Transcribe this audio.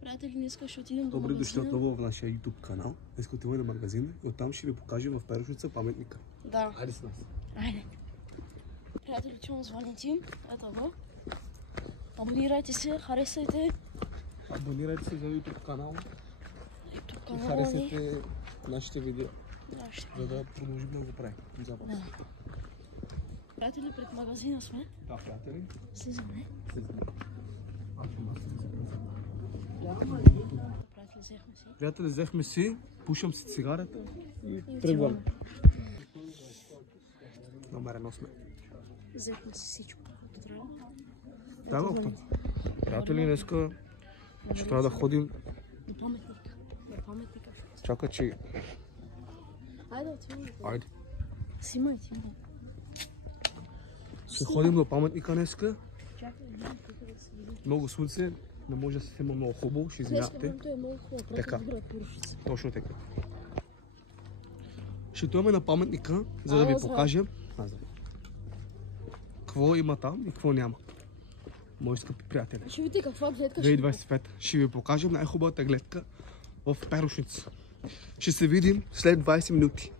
Приятели, днес ще отидем до Добре дошли отново в нашия YouTube канал. Днес отиваме на магазина и оттам ще ви покажем в Перушница паметника. Да. Хайде с нас. Айде. Приятели, отивам с Валентин. Ето го. Абонирайте се, харесайте. Абонирайте се за YouTube канал. YouTube И канала харесайте нашите видео, ни. за да продължим да го правим за вас. Да. Приятели, пред магазина сме. Да, приятели. Слизаме. Приятели, взехме си, пушам си цигарата и тръгваме. Номер 1 сме. Взехме си всичко. Да, авто. Приятели, днеска ще трябва да ходим. На паметника. На паметника. Чакай, че... Айде, отиваме. Айде. Симай. Ще ходим до паметника днеска. Чакай, тук да се види. Много слънце, не може да се снима много хубаво, ще извинявате. Днеска е много хубаво, Така. просто град Перушница. Точно така. Ще отиваме на паметника, за да ви покажем какво има там и какво няма. Мои скъпи приятели. Ще видите каква гледка 2025. Ще ви покажем най-хубавата гледка в Перушница. Ще се видим след 20 минути.